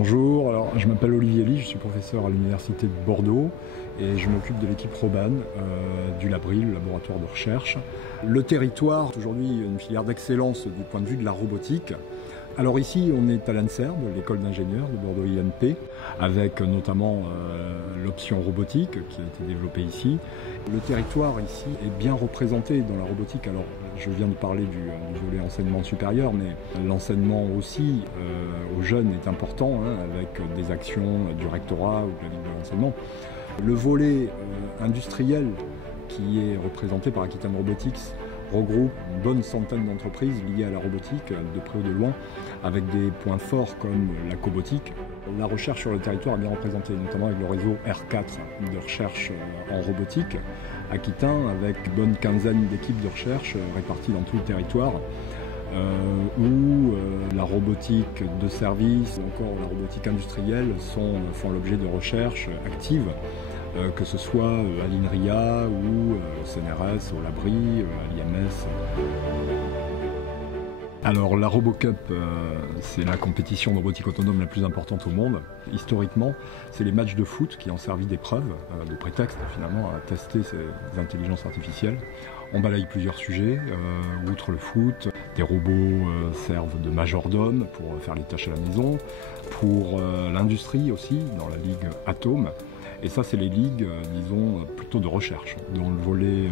Bonjour, alors je m'appelle Olivier Ly, je suis professeur à l'Université de Bordeaux et je m'occupe de l'équipe Roban du Labri, le laboratoire de recherche. Le territoire est aujourd'hui une filière d'excellence du point de vue de la robotique. Alors ici on est à l'ANSERB, l'école d'ingénieurs de Bordeaux INP, avec notamment l'option robotique qui a été développée ici. Le territoire ici est bien représenté dans la robotique. Alors je viens de parler du volet enseignement supérieur, mais l'enseignement aussi aux jeunes est important, avec des actions du rectorat ou de la Ligue de l'enseignement. Le volet industriel qui est représenté par Aquitaine Robotics regroupe une bonne centaine d'entreprises liées à la robotique, de près ou de loin, avec des points forts comme la cobotique. La recherche sur le territoire est bien représentée, notamment avec le réseau R4 de recherche en robotique Aquitain, avec une bonne quinzaine d'équipes de recherche réparties dans tout le territoire, où la robotique de service, ou encore la robotique industrielle font l'objet de recherches actives, que ce soit à l'INRIA ou au CNRS, au Labri, à l'IMS. Alors la RoboCup, c'est la compétition de robotique autonome la plus importante au monde. Historiquement, c'est les matchs de foot qui ont servi d'épreuve, de prétexte finalement à tester ces intelligences artificielles. On balaye plusieurs sujets, outre le foot, des robots servent de majordome pour faire les tâches à la maison, pour l'industrie aussi, dans la ligue Atome. Et ça, c'est les ligues, disons, plutôt de recherche. Dans le volet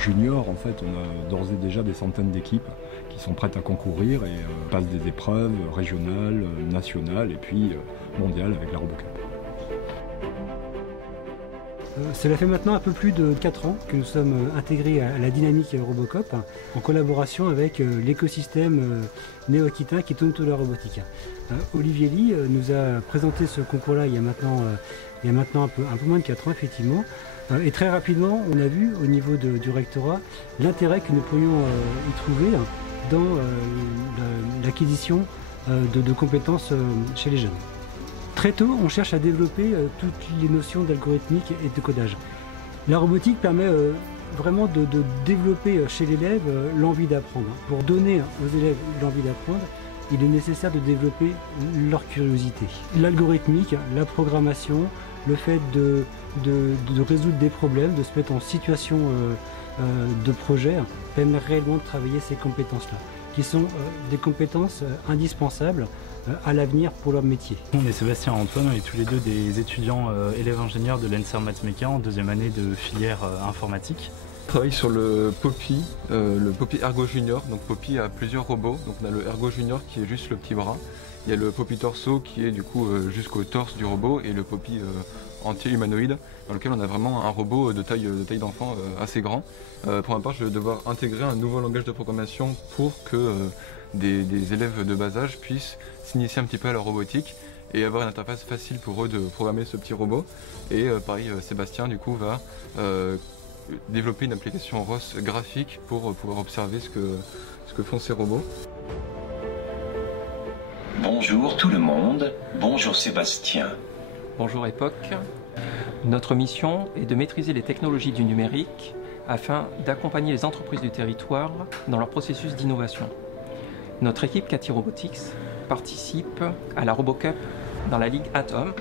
junior, en fait, on a d'ores et déjà des centaines d'équipes qui sont prêtes à concourir et passent des épreuves régionales, nationales et puis mondiales avec la RoboCup. Cela fait maintenant un peu plus de 4 ans que nous sommes intégrés à la dynamique RoboCup en collaboration avec l'écosystème néo-aquitain qui tourne autour de la robotique. Olivier Ly nous a présenté ce concours-là il y a maintenant un peu moins de 4 ans effectivement. Et très rapidement, on a vu au niveau du rectorat l'intérêt que nous pourrions y trouver dans l'acquisition de compétences chez les jeunes. Très tôt, on cherche à développer toutes les notions d'algorithmique et de codage. La robotique permet vraiment de développer chez l'élève l'envie d'apprendre. Pour donner aux élèves l'envie d'apprendre, il est nécessaire de développer leur curiosité. L'algorithmique, la programmation, le fait de résoudre des problèmes, de se mettre en situation de projet, permet réellement de travailler ces compétences-là, qui sont des compétences indispensables à l'avenir pour leur métier. On est Sébastien et Antoine, on est tous les deux des étudiants élèves ingénieurs de l'ENSERM Maths Méca en deuxième année de filière informatique. On travaille sur le Poppy Ergo Junior. Donc Poppy a plusieurs robots. Donc on a le Ergo Junior qui est juste le petit bras. Il y a le Poppy Torso qui est du coup jusqu'au torse du robot et le Poppy entier humanoïde dans lequel on a vraiment un robot de taille d'enfant assez grand. Pour ma part, je vais devoir intégrer un nouveau langage de programmation pour que des élèves de bas âge puissent s'initier un petit peu à la robotique et avoir une interface facile pour eux de programmer ce petit robot. Et pareil, Sébastien du coup va développer une application ROS graphique pour pouvoir observer ce que font ces robots. Bonjour tout le monde, bonjour Sébastien. Bonjour Époque. Notre mission est de maîtriser les technologies du numérique afin d'accompagner les entreprises du territoire dans leur processus d'innovation. Notre équipe Cathy Robotics participe à la RoboCup dans la ligue Atome,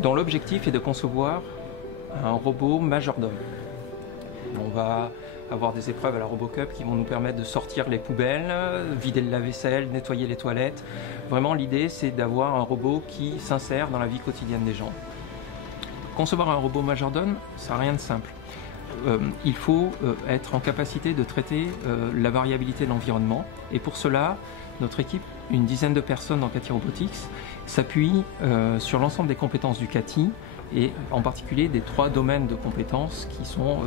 dont l'objectif est de concevoir un robot majordome. On va avoir des épreuves à la RoboCup qui vont nous permettre de sortir les poubelles, vider le lave-vaisselle, nettoyer les toilettes. Vraiment, l'idée, c'est d'avoir un robot qui s'insère dans la vie quotidienne des gens. Concevoir un robot majordome, ça n'a rien de simple. Il faut être en capacité de traiter la variabilité de l'environnement. Et pour cela, notre équipe, une dizaine de personnes dans Cathy Robotics, s'appuie sur l'ensemble des compétences du Cathy, et en particulier des 3 domaines de compétences qui sont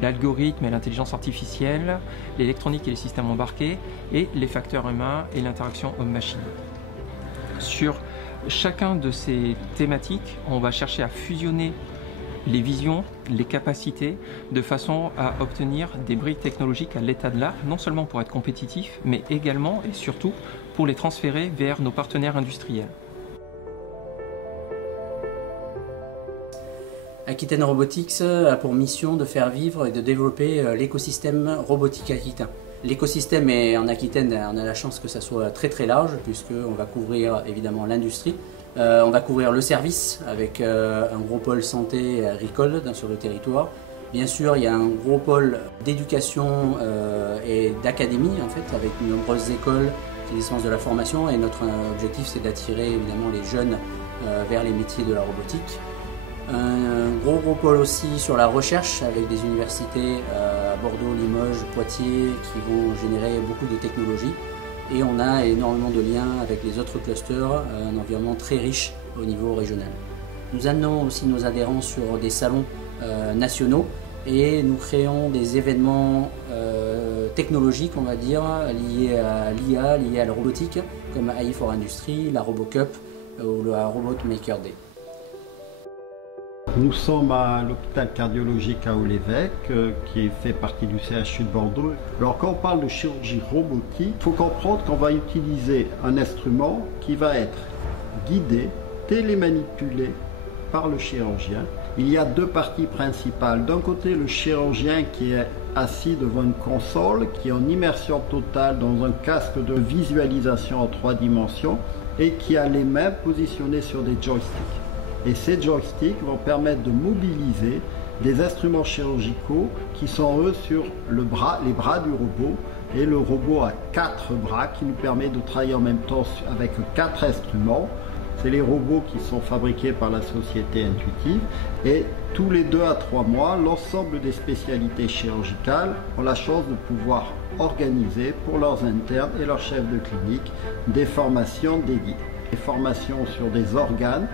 l'algorithme et l'intelligence artificielle, l'électronique et les systèmes embarqués, et les facteurs humains et l'interaction homme-machine. Sur chacun de ces thématiques, on va chercher à fusionner les visions, les capacités, de façon à obtenir des briques technologiques à l'état de l'art, non seulement pour être compétitif, mais également et surtout pour les transférer vers nos partenaires industriels. Aquitaine Robotics a pour mission de faire vivre et de développer l'écosystème robotique aquitain. L'écosystème en Aquitaine, on a la chance que ça soit très très large puisqu'on va couvrir évidemment l'industrie, On va couvrir le service avec un gros pôle santé et agricole sur le territoire. Bien sûr, il y a un gros pôle d'éducation et d'académie en fait, avec de nombreuses écoles qui dispensent de la formation. Et notre objectif, c'est d'attirer évidemment les jeunes vers les métiers de la robotique. Un gros pôle aussi sur la recherche avec des universités à Bordeaux, Limoges, Poitiers qui vont générer beaucoup de technologies. Et on a énormément de liens avec les autres clusters, un environnement très riche au niveau régional. Nous amenons aussi nos adhérents sur des salons nationaux et nous créons des événements technologiques, on va dire, liés à l'IA, liés à la robotique, comme AI for Industry, la RoboCup ou la Robot Maker Day. Nous sommes à l'hôpital cardiologique à Haut-l'Évêque, qui fait partie du CHU de Bordeaux. Alors quand on parle de chirurgie robotique, il faut comprendre qu'on va utiliser un instrument qui va être guidé, télémanipulé par le chirurgien. Il y a deux parties principales. D'un côté, le chirurgien qui est assis devant une console, qui est en immersion totale dans un casque de visualisation en 3 dimensions et qui a les mains positionnées sur des joysticks. Et ces joysticks vont permettre de mobiliser des instruments chirurgicaux qui sont eux sur les bras du robot. Et le robot a 4 bras qui nous permet de travailler en même temps avec 4 instruments. C'est les robots qui sont fabriqués par la société Intuitive. Et tous les 2 à 3 mois, l'ensemble des spécialités chirurgicales ont la chance de pouvoir organiser pour leurs internes et leurs chefs de clinique des formations dédiées. Des formations sur des organes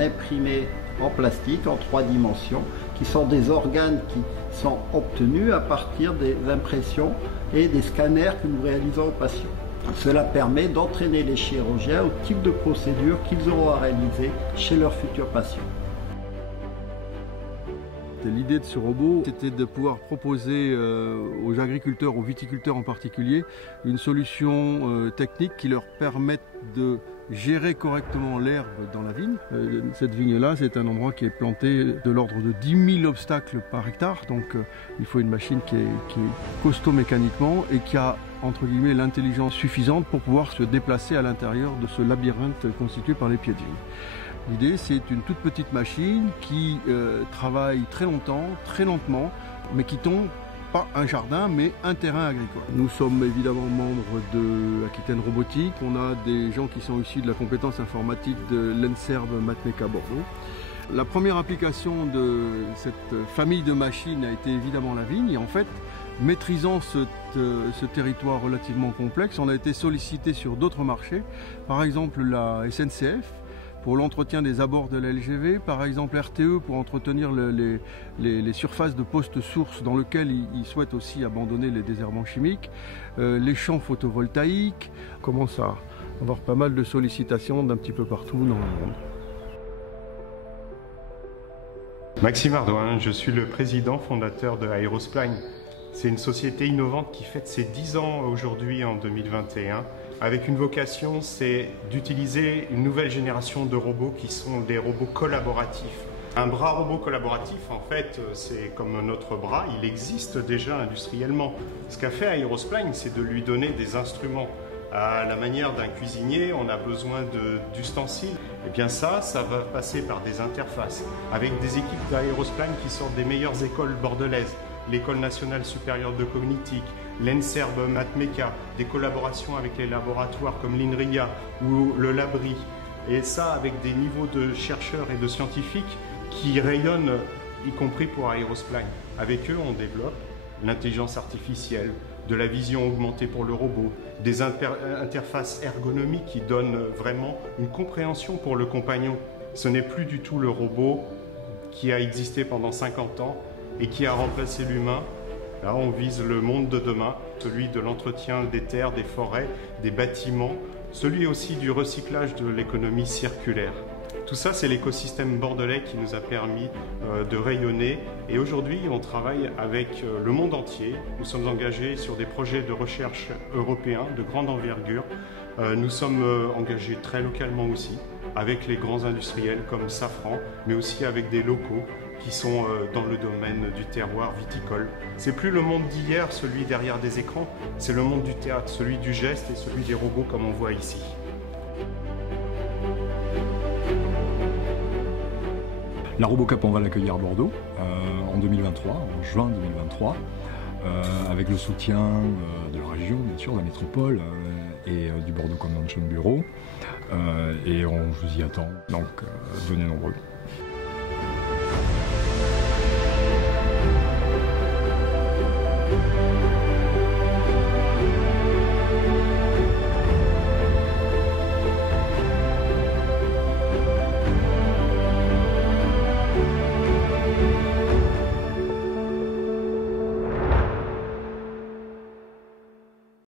imprimés en plastique en 3 dimensions, qui sont des organes qui sont obtenus à partir des impressions et des scanners que nous réalisons aux patients. Cela permet d'entraîner les chirurgiens au type de procédure qu'ils auront à réaliser chez leurs futurs patients. L'idée de ce robot, c'était de pouvoir proposer aux agriculteurs, aux viticulteurs en particulier, une solution technique qui leur permette de gérer correctement l'herbe dans la vigne. Cette vigne-là, c'est un endroit qui est planté de l'ordre de 10 000 obstacles par hectare, donc il faut une machine qui est costaud mécaniquement et qui a, entre guillemets, l'intelligence suffisante pour pouvoir se déplacer à l'intérieur de ce labyrinthe constitué par les pieds de vigne. L'idée, c'est une toute petite machine qui travaille très longtemps, très lentement, mais qui tombe pas un jardin, mais un terrain agricole. Nous sommes évidemment membres de Aquitaine Robotique. On a des gens qui sont issus de la compétence informatique de l'ENSERB Matmeka Bordeaux. La première application de cette famille de machines a été évidemment la vigne. Et en fait, maîtrisant ce territoire relativement complexe, on a été sollicité sur d'autres marchés, par exemple la SNCF, pour l'entretien des abords de la LGV, par exemple RTE pour entretenir les surfaces de postes sources dans lesquelles ils souhaitent aussi abandonner les désherbants chimiques, les champs photovoltaïques. On commence à avoir pas mal de sollicitations d'un petit peu partout dans le monde. Maxime Ardouin, je suis le président fondateur de Aerospline. C'est une société innovante qui fête ses 10 ans aujourd'hui en 2021. Avec une vocation, c'est d'utiliser une nouvelle génération de robots qui sont des robots collaboratifs. Un bras robot collaboratif, en fait, c'est comme notre bras, il existe déjà industriellement. Ce qu'a fait Aerospline, c'est de lui donner des instruments. À la manière d'un cuisinier, on a besoin d'ustensiles. Et bien ça va passer par des interfaces, avec des équipes d'Aerospline qui sortent des meilleures écoles bordelaises. L'École nationale supérieure de cognitique, l'ENSERB Matmeka, des collaborations avec les laboratoires comme l'INRIA ou le Labri. Et ça avec des niveaux de chercheurs et de scientifiques qui rayonnent, y compris pour Aerospline. Avec eux, on développe l'intelligence artificielle, de la vision augmentée pour le robot, des interfaces ergonomiques qui donnent vraiment une compréhension pour le compagnon. Ce n'est plus du tout le robot qui a existé pendant 50 ans et qui a remplacé l'humain. Là, on vise le monde de demain, celui de l'entretien des terres, des forêts, des bâtiments, celui aussi du recyclage de l'économie circulaire. Tout ça, c'est l'écosystème bordelais qui nous a permis de rayonner. Et aujourd'hui, on travaille avec le monde entier. Nous sommes engagés sur des projets de recherche européens de grande envergure. Nous sommes engagés très localement aussi, avec les grands industriels comme Safran, mais aussi avec des locaux qui sont dans le domaine du terroir viticole. C'est plus le monde d'hier, celui derrière des écrans, c'est le monde du théâtre, celui du geste et celui des robots comme on voit ici. La RoboCup, on va l'accueillir à Bordeaux en 2023, en juin 2023, avec le soutien de la région, bien sûr, de la métropole et du Bordeaux Convention Bureau. Et on vous y attend, donc venez nombreux.